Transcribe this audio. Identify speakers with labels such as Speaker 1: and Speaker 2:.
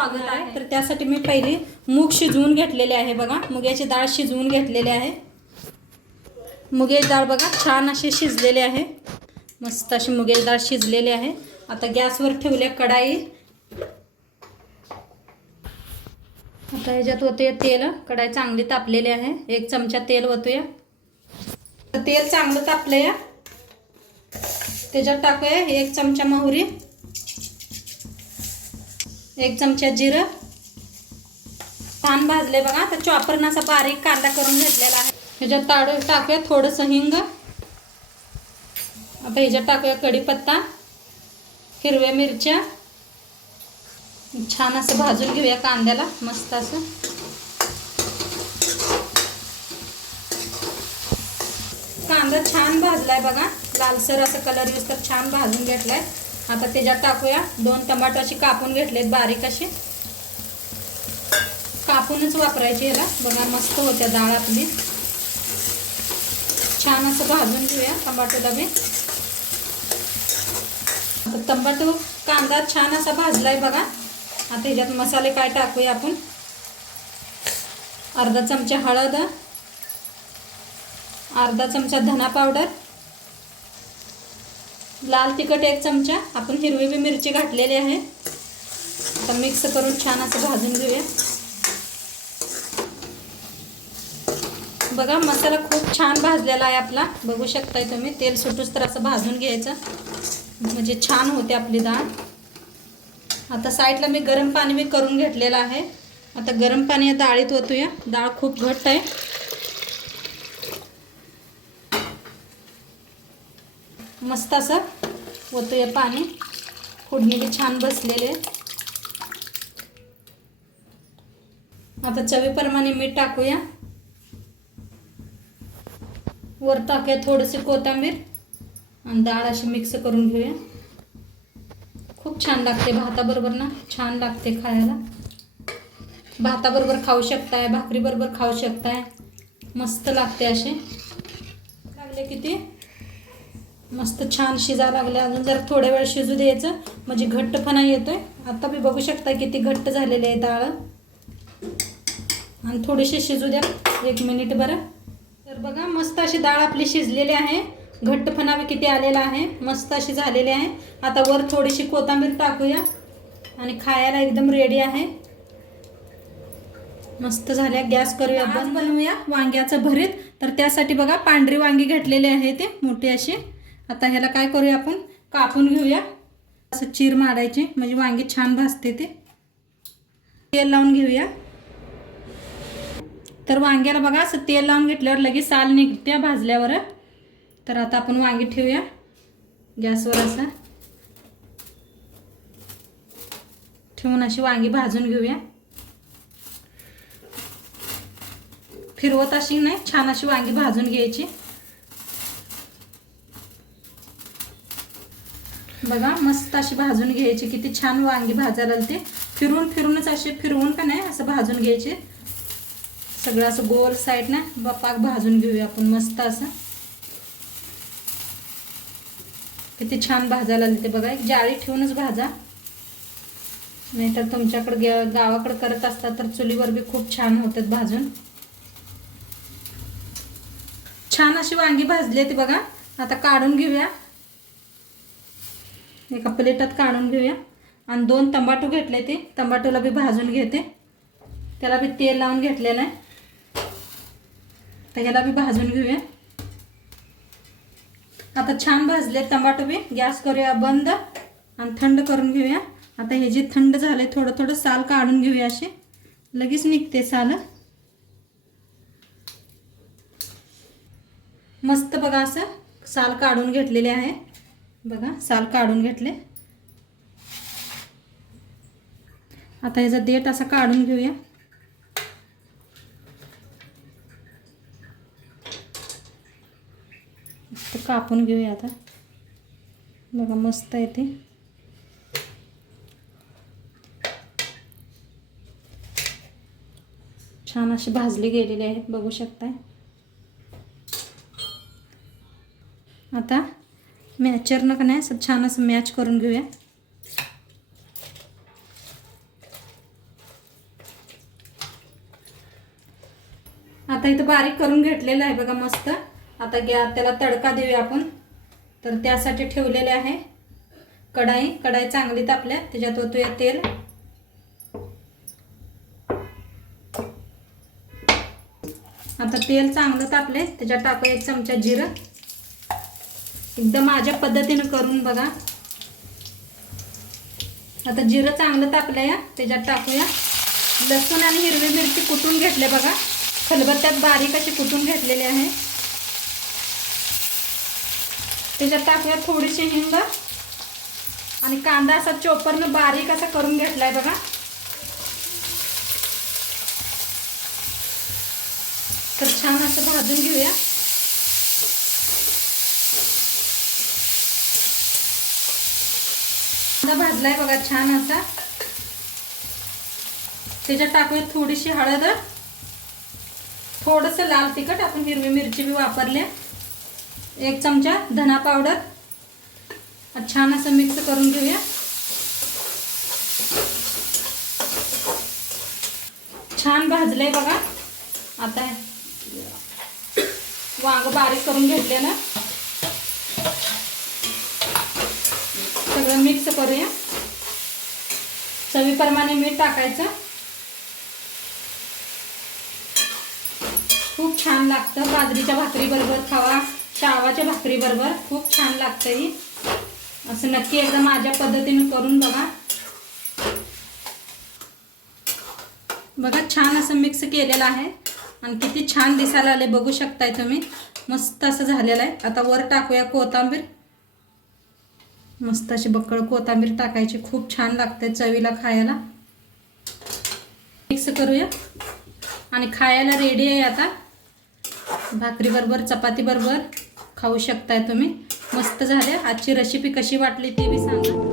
Speaker 1: स्वागत आहे तर त्यासाठी मी पहिले मूग शिजवून घेतलेले आहे बघा मुग्याची डाळ शिजवून घेतलेली आहे मुगेची डाळ बघा छान असे शिजलेले आहे मस्त अशी मुगेची डाळ शिजलेली आहे आता गॅसवर ठेवल्या कढाई आता ह्याच्यात होते तेल कढाई चांगली तापलेली आहे एक चमचा तेल होतोया तेल चांगलं तापलं या त्याच्यात टाकूया एक चमचा मोहरी एक चमचा जिरं छान भाजले बघा तर चॉपरनं असा बारीक कांदा करून घेतलेला आहे ह्याच्यात ताडू टाकूया थोडस हिंग आता ह्याच्यात टाकूया कढीपत्ता हिरव्या मिरच्या छान असं भाजून घेऊया कांद्याला मस्त असं कांदा छान भाजलाय बघा लालसर असं कलर यूज तर छान भाजून घेतलाय आता त्याच्यात टाकूया दोन टमाटो असे कापून घेतलेत बारीक असे कापूनच वापरायचे ह्याला बघा मस्त होत्या डाळ आपली छान असं भाजून घेऊया टमाटोला बी आता टमाटो कांदा छान असा भाजला आहे बघा आता ह्याच्यात मसाले काय टाकूया आपण अर्धा चमचा हळद अर्धा चमचा धना पावडर लाल तिखट एक चमचा आपण हिरवी बी मिरची घातलेली आहे आता मिक्स करून छान असं भाजून घेऊया बघा मसाला खूप छान भाजलेला आहे आपला बघू शकताय तुम्ही तेल सुटूच तर असं भाजून घ्यायचं म्हणजे छान होते आपली डाळ आता साईडला मी गरम पाणी मी करून घेतलेलं आहे आता गरम पाणी या डाळीत ओतूया डाळ खूप घट्ट आहे मस्त असं होतो आहे पाणी फोडणी छान बसलेले आता चवीप्रमाणे मीठ टाकूया वर टाकूया थोडीशी कोथिंबीर आणि डाळ अशी मिक्स करून घेऊया खूप छान लागते भाताबरोबर ना छान लागते खायला भाताबरोबर खाऊ शकताय भाकरीबरोबर खाऊ शकताय मस्त लागते असे लागले किती मस्त छान शिजा लागले अजून जर थोड्या वेळ शिजू द्यायचं म्हणजे घट्टपणा येतोय आता मी बघू शकता किती घट्ट झालेले आहे डाळ आणि थोडेसे शिजू द्या एक मिनिट बरं तर बघा मस्त अशी डाळ आपली शिजलेली आहे घट्टपणा किती आलेला आहे मस्त अशी झालेली आहे आता वर थोडीशी कोथिंबीर टाकूया आणि खायला एकदम रेडी आहे मस्त झाल्या गॅस करूया आपण बनवूया वांग्याचं भरीत तर त्यासाठी बघा पांढरी वांगी घातलेली आहे ते मोठे असे आता ह्याला काय करूया आपण कापून घेऊया असं चीर मारायची म्हणजे वांगी छान भाजते ते तेल लावून घेऊया तर वांग्याला बघा असं तेल लावून घेतल्यावर लगेच साल निघत्या भाजल्यावर तर आता आपण वांगी ठेवूया गॅसवर असं ठेवून अशी वांगी भाजून घेऊया फिरवत अशी नाही छान अशी वांगी भाजून घ्यायची बघा मस्त अशी भाजून घ्यायची किती छान वांगी भाजायला ते फिरून फिरूनच असे फिरवून का नाही असं भाजून घ्यायचे सगळं असं गोल साईड ना पाक भाजून घेऊया आपण मस्त असं किती छान भाजायला ते बघा एक जाळी ठेवूनच भाजा नाहीतर तुमच्याकडे गावाकडे करत असतात तर चुलीवर बी खूप छान होतात भाजून छान अशी वांगी भाजली ती बघा आता काढून घेऊया एका प्लेटात काढून घेऊया आणि दोन तंबाटू घेतले ते तंबाटूला बी भाजून घेते त्याला बी तेल लावून घेतलेलं आहे तर बी भाजून घेऊया आता छान भाजले टमाटो बी गॅस करूया बंद आणि थंड करून घेऊया आता हे जे थंड झाले थोडं थोडं साल काढून घेऊया असे लगेच निघते साल मस्त बघा असं साल काढून घेतलेले आहे बघा साल काढून घेतले आता याचा देठ असा काढून घेऊया कापून घेऊया आता बघा मस्त आहे ते छान अशी भाजली गेलेली आहे बघू शकताय आता मॅचरनं का नाही असं छान असं मॅच करून घेऊया आता इथं बारीक करून घेतलेलं आहे बघा मस्त आता घ्या त्याला तडका देऊया आपण तर त्यासाठी ठेवलेले आहे कढाई कढाई चांगली तापल्या त्याच्यात होतो या तेल आता तेल चांगलं तापले त्याच्यात टाकूया एक चमचा जिरं एकदम माझ्या पद्धतीनं करून बघा आता जिरं चांगलं तापलं या त्याच्यात टाकूया लसूण आणि हिरवी मिरची कुटून घेतले बघा खलबत्त्यात बारीक अशी कुटून घेतलेली आहे त्याच्यात टाकूया थोडीशी हिंग आणि कांदा असा चोपरनं बारीक असा करून घेतलाय बघा तर छान असं भाजून घेऊया भाजलाय बघा छान असा त्याच्यात टाकूया थोडीशी हळद थोडस लाल तिखट आपण हिरवी मिरची बी वापरल्या एक चमचा धना पावडर छान असं मिक्स करून घेऊया छान भाजलंय बघा आता वांग बारीक करून घेतले ना सगळं मिक्स करूया चवीप्रमाणे मीठ टाकायचं खूप छान लागतं बाजरीच्या भाकरीबरोबर खावा शावाच्या भाकरीबरोबर खूप छान लागतं ही असं नक्की एकदा माझ्या पद्धतीने करून बघा बघा छान असं मिक्स केलेलं आहे आणि किती छान दिसायला आले बघू शकताय तुम्ही मस्त असं झालेलं आहे आता वर टाकूया कोथांबीर मस्त अशी बक्कळ कोथिंबीर टाकायची खूप छान लागते चवीला खायला मिक्स करूया आणि खायला रेडी आहे आता भाकरीबरोबर चपातीबरोबर खाऊ शकताय तुम्ही मस्त झाले आजची रेसिपी कशी वाटली ते बी सांगा